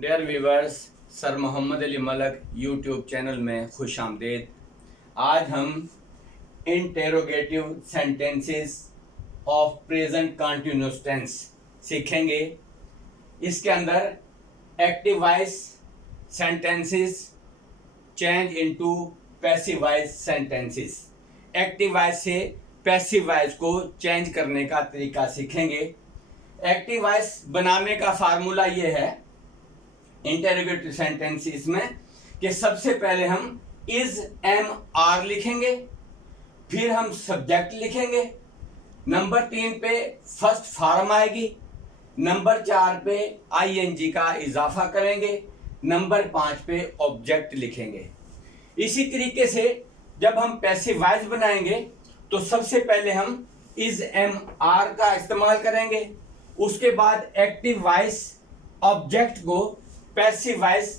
Dear viewers, sir Mohammad Ali Malak YouTube channel में खुश आमदेद। आज हम interrogative sentences of present continuous tense सीखेंगे। इसके अंदर active voice sentences change into passive voice sentences, active voice से पैसिव वॉइस को चेंज करने का तरीका सीखेंगे। एक्टिव वॉइस बनाने का फार्मूला ये है इंटेरोगेटिव सेंटेंसेस में कि सबसे पहले हम इज एम आर लिखेंगे, फिर हम सब्जेक्ट लिखेंगे, नंबर 3 पे फर्स्ट फॉर्म आएगी, नंबर 4 पे आईएनजी का इजाफा करेंगे, नंबर 5 पे ऑब्जेक्ट लिखेंगे। इसी तरीके से जब हम पैसिव वॉइस बनाएंगे तो सबसे पहले हम इज एम आर का इस्तेमाल करेंगे, उसके बाद एक्टिव वॉइस ऑब्जेक्ट को पैसिव वॉइस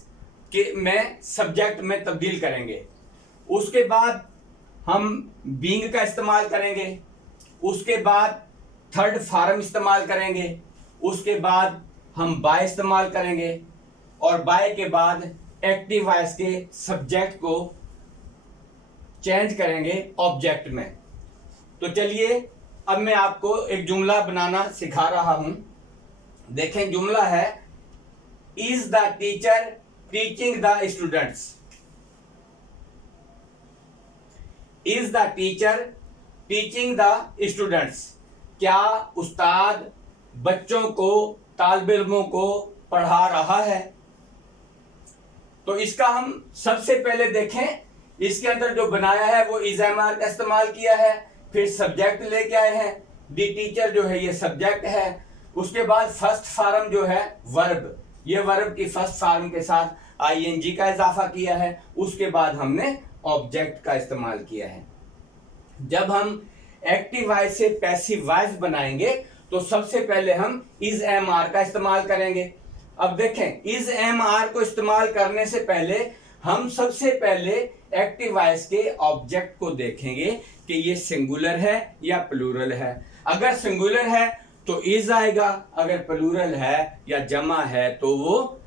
के में सब्जेक्ट में तब्दील करेंगे, उसके बाद हम बीइंग का इस्तेमाल करेंगे, उसके बाद थर्ड फॉर्म इस्तेमाल करेंगे, उसके बाद हम बाय इस्तेमाल करेंगे और बाय के बाद एक्टिव वॉइस के सब्जेक्ट को चेंज करेंगे ऑब्जेक्ट में। तो चलिए अब मैं आपको एक जुमला बनाना सिखा रहा हूं। देखें, जुमला है is the teacher teaching the students. Is the teacher teaching the students. क्या उस्ताद बच्चों को, तालिब इल्मों को पढ़ा रहा है? तो इसका हम सबसे पहले देखें, इसके अंदर जो बनाया है वो इज एम आर का इस्तेमाल किया है, फिर सब्जेक्ट लेके आए हैं, दी टीचर जो है ये सब्जेक्ट है, उसके बाद फर्स्ट फॉर्म जो है वर्ब, ये वर्ब की फर्स्ट फॉर्म के साथ आईएनजी का इजाफा किया है, उसके बाद हमने ऑब्जेक्ट का इस्तेमाल किया है। जब हम एक्टिव वॉइस से पैसिव वॉइस बनाएंगे तो सबसे पहले हम इज एम आर का इस्तेमाल करेंगे। अब देखें, इज एम आर को इस्तेमाल करने से पहले हम सबसे पहले एक्टिव वॉइस के ऑब्जेक्ट को देखेंगे कि ये सिंगुलर है या प्लूरल है। अगर सिंगुलर है तो इज आएगा, अगर प्लूरल है या जमा है तो वो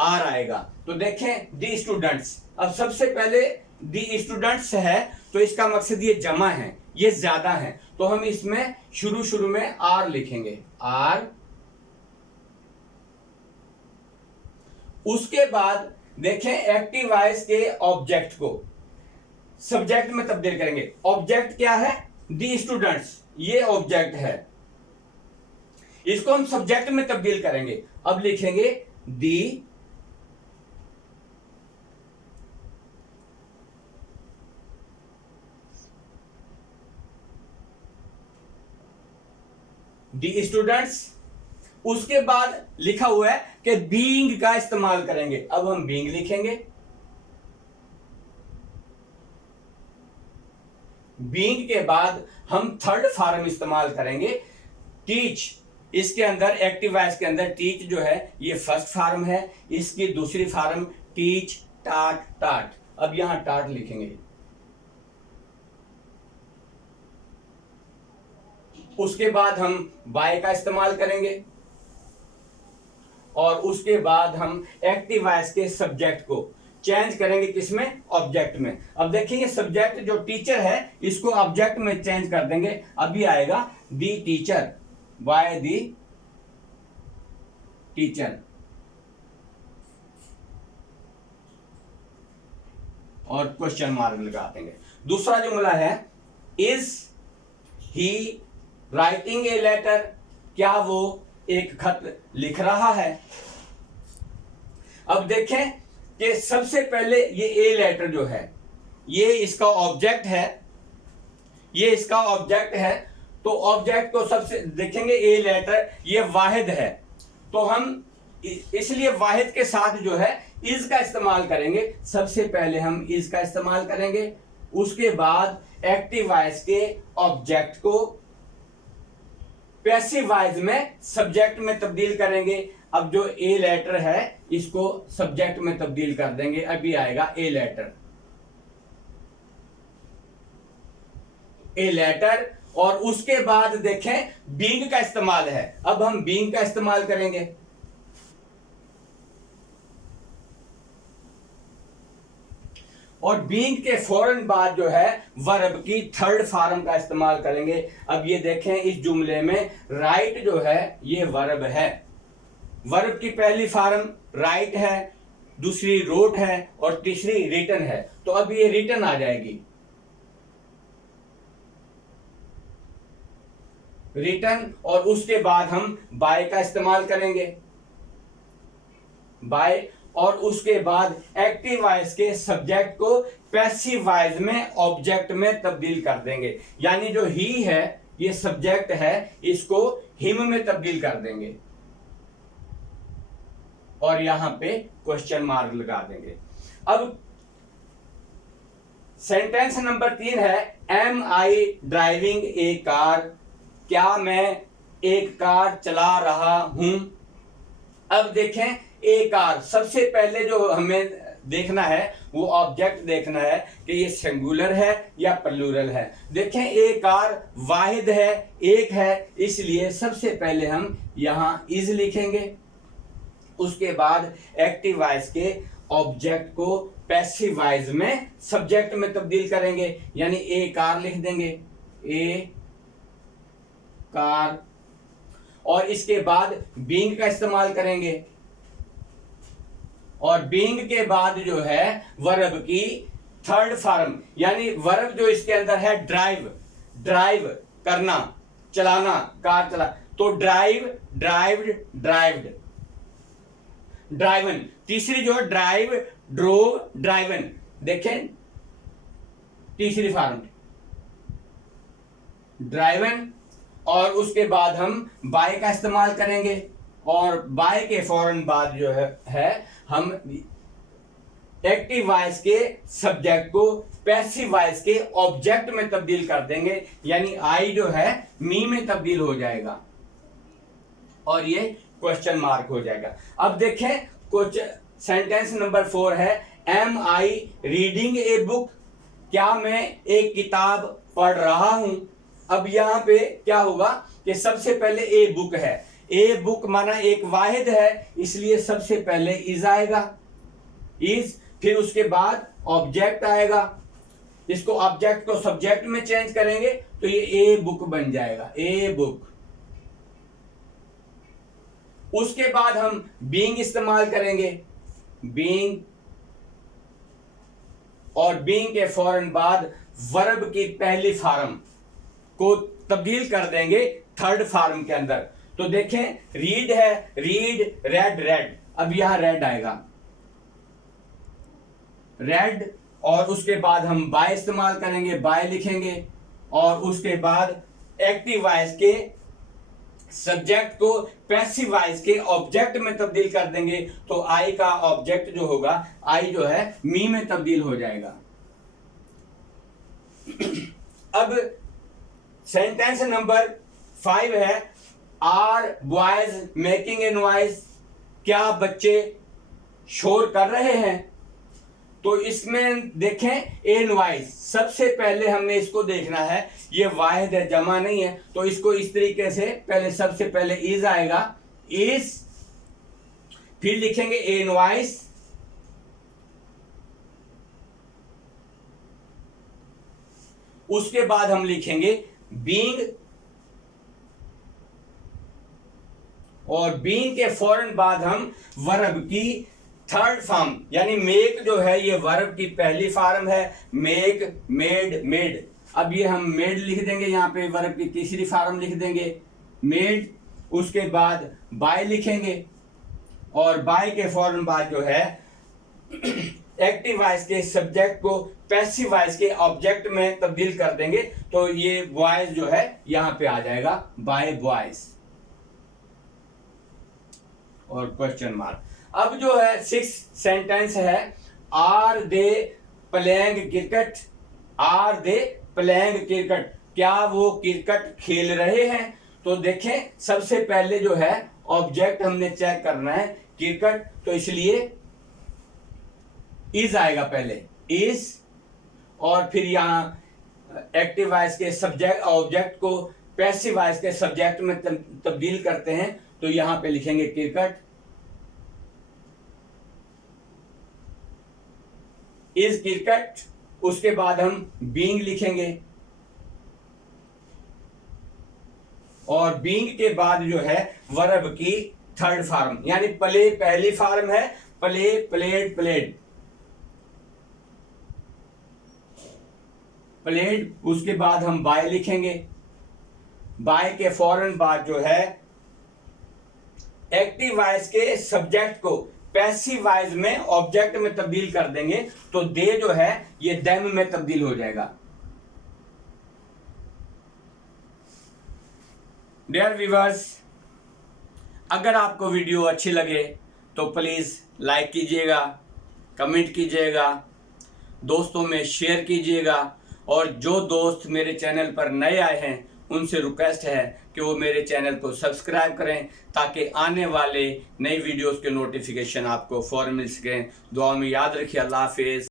आर आएगा। तो देखें दी स्टूडेंट्स, अब सबसे पहले दी स्टूडेंट्स है तो इसका मकसद ये जमा है, ये ज्यादा है, तो हम इसमें शुरू में आर लिखेंगे, आर। उसके बाद देखें एक्टिव वॉइस के ऑब्जेक्ट को सब्जेक्ट में तब्दील करेंगे। ऑब्जेक्ट क्या है? दी स्टूडेंट्स, ये ऑब्जेक्ट है, इसको हम सब्जेक्ट में तब्दील करेंगे। अब लिखेंगे दी स्टूडेंट्स। उसके बाद लिखा हुआ है कि बीइंग का इस्तेमाल करेंगे, अब हम बीइंग लिखेंगे। बीइंग के बाद हम थर्ड फॉर्म इस्तेमाल करेंगे, टीच। इसके अंदर एक्टिव वॉइस के अंदर टीच जो है ये फर्स्ट फॉर्म है, इसकी दूसरी फॉर्म टीच, टाट, टाट। अब यहां टाट लिखेंगे। उसके बाद हम बाय का इस्तेमाल करेंगे और उसके बाद हम एक्टिव वॉइस के सब्जेक्ट को चेंज करेंगे, किसमें? ऑब्जेक्ट में। अब देखिए सब्जेक्ट जो टीचर है इसको ऑब्जेक्ट में चेंज कर देंगे, अभी आएगा the teacher, by the teacher, और क्वेश्चन मार्क लगा देंगे। दूसरा जुमला है is he writing a letter. क्या वो एक खत लिख रहा है? अब देखें कि सबसे पहले ये ए लेटर जो है ये इसका ऑब्जेक्ट है, ये इसका ऑब्जेक्ट है, तो ऑब्जेक्ट को सबसे देखेंगे ए लेटर ये वाहिद है, तो हम इसलिए वाहिद के साथ जो है इज का इस्तेमाल करेंगे। सबसे पहले हम इज का इस्तेमाल करेंगे, उसके बाद एक्टिव वॉइस के ऑब्जेक्ट को पैसिव वॉइस में सब्जेक्ट में तब्दील करेंगे। अब जो ए लेटर है इसको सब्जेक्ट में तब्दील कर देंगे, अभी आएगा ए लेटर, ए लेटर। और उसके बाद देखें बीइंग का इस्तेमाल है, अब हम बीइंग का इस्तेमाल करेंगे। और बीइंग के फौरन बाद जो है वर्ब की थर्ड फॉर्म का इस्तेमाल करेंगे। अब ये देखें इस जुमले में राइट जो है ये वर्ब है। वर्ब की पहली फॉर्म राइट है, दूसरी रोट है और तीसरी रिटन है। तो अब ये रिटन आ जाएगी, रिटन, और उसके बाद हम बाय का इस्तेमाल करेंगे, बाय, और उसके बाद एक्टिव वॉइस के सब्जेक्ट को पैसिव वॉइस में ऑब्जेक्ट में तब्दील कर देंगे। यानी जो ही है ये सब्जेक्ट है, इसको हिम में तब्दील कर देंगे और यहां पे क्वेश्चन मार्क लगा देंगे। अब सेंटेंस नंबर 3 है, am I driving A car, क्या मैं एक कार चला रहा हूं। अब देखें ए कार, सबसे पहले जो हमें देखना है वो ऑब्जेक्ट देखना है कि ये सिंगुलर है या प्लूरल है। देखें ए कार वाहिद है, एक है, इसलिए सबसे पहले हम यहां इज लिखेंगे। उसके बाद एक्टिव वॉइस के ऑब्जेक्ट को पैसिव वॉइस में सब्जेक्ट में तब्दील करेंगे, यानी ए कार लिख देंगे, ए कार, और इसके बाद बीइंग का इस्तेमाल करेंगे, और बीइंग के बाद जो है वर्ब की थर्ड फॉर्म, यानी वर्ब जो इसके अंदर है ड्राइव, ड्राइव करना, चलाना, कार चला, तो ड्राइव, ड्राइव्ड, ड्राइव्ड, ड्राइवन। तीसरी जो है ड्राइव, ड्रोव, ड्राइवन। देखें तीसरी फॉर्म ड्राइवन, और उसके बाद हम बाय का इस्तेमाल करेंगे, और बाय के फौरन बाद जो है हम एक्टिव वॉइस के सब्जेक्ट को पैसिव वॉइस के ऑब्जेक्ट में तब्दील कर देंगे, यानी आई जो है मी में तब्दील हो जाएगा और ये क्वेश्चन मार्क हो जाएगा। अब देखें कुछ सेंटेंस नंबर 4 है, am I reading a book, क्या मैं एक किताब पढ़ रहा हूं। अब यहां पे क्या होगा कि सबसे पहले ए बुक है, ए बुक माना एक वाहिद है, इसलिए सबसे पहले इज आएगा, इज, फिर उसके बाद ऑब्जेक्ट आएगा, इसको ऑब्जेक्ट को सब्जेक्ट में चेंज करेंगे तो ये ए बुक बन जाएगा, ए बुक। उसके बाद हम बीइंग इस्तेमाल करेंगे, बीइंग, और बीइंग के फौरन बाद वर्ब की पहली फॉर्म को तब्दील कर देंगे थर्ड फॉर्म के अंदर। तो देखें रीड है, रीड, रेड, रेड, अब यहां रेड आएगा, रेड, और उसके बाद हम बाय इस्तेमाल करेंगे, बाय लिखेंगे, और उसके बाद एक्टिव वॉइस के सब्जेक्ट को पैसिव वॉइस के ऑब्जेक्ट में तब्दील कर देंगे, तो आई का ऑब्जेक्ट जो होगा, आई जो है मी में तब्दील हो जाएगा। अब सेंटेंस नंबर 5 है, are boys making a noise, क्या बच्चे शोर कर रहे हैं। तो इसमें देखें ए नॉइज, सबसे पहले हमने इसको देखना है, ये वाहिद है, जमा नहीं है, तो इसको इस तरीके से पहले सबसे पहले इज आएगा, इज, फिर लिखेंगे ए नॉइज, उसके बाद हम लिखेंगे बीइंग, और बीइंग के फौरन बाद हम वर्ब की थर्ड फॉर्म यानी मेक जो है, ये वर्ब की पहली फॉर्म है, मेक, मेड, मेड। अब ये हम मेड लिख देंगे, यहाँ पे वर्ब की तीसरी फॉर्म लिख देंगे, मेड। उसके बाद बाय लिखेंगे, और बाय के फौरन बाद जो है एक्टिव वॉइस के सब्जेक्ट को पैसिव वॉइस के ऑब्जेक्ट में तब्दील कर देंगे, तो ये वॉइस जो है यहां पे आ जाएगा, बाय वॉइस, और क्वेश्चन मार्क। अब जो है 6 सेंटेंस है, are they playing cricket, are they playing cricket, क्या वो क्रिकेट खेल रहे हैं। तो देखें सबसे पहले जो है ऑब्जेक्ट हमने चेक करना है क्रिकेट, तो इसलिए इज आएगा पहले, इज, और फिर यहां एक्टिव वॉइस के सब्जेक्ट ऑब्जेक्ट को पैसिव वॉइस के सब्जेक्ट में तब्दील करते हैं, तो यहां पे लिखेंगे क्रिकेट। इज क्रिकेट, उसके बाद हम बीइंग लिखेंगे और बीइंग के बाद जो है वर्ब की थर्ड फॉर्म, यानी प्ले पहली फॉर्म है, प्ले, प्लेड, प्लेड, प्लेड। उसके बाद हम बाय लिखेंगे, बाय के फौरन बाद जो है एक्टिव वॉइस के सब्जेक्ट को पैसिव वॉइस में ऑब्जेक्ट में तब्दील कर देंगे, तो दे जो है ये देम में तब्दील हो जाएगा। डियर व्यूअर्स, अगर आपको वीडियो अच्छी लगे तो प्लीज़ लाइक कीजिएगा, कमेंट कीजिएगा, दोस्तों में शेयर कीजिएगा, और जो दोस्त मेरे चैनल पर नए आए हैं उनसे रिक्वेस्ट है कि वो मेरे चैनल को सब्सक्राइब करें ताकि आने वाले नई वीडियोस के नोटिफिकेशन आपको फौरन मिल सकें। दुआ में याद रखिए। अल्लाह हाफिज़।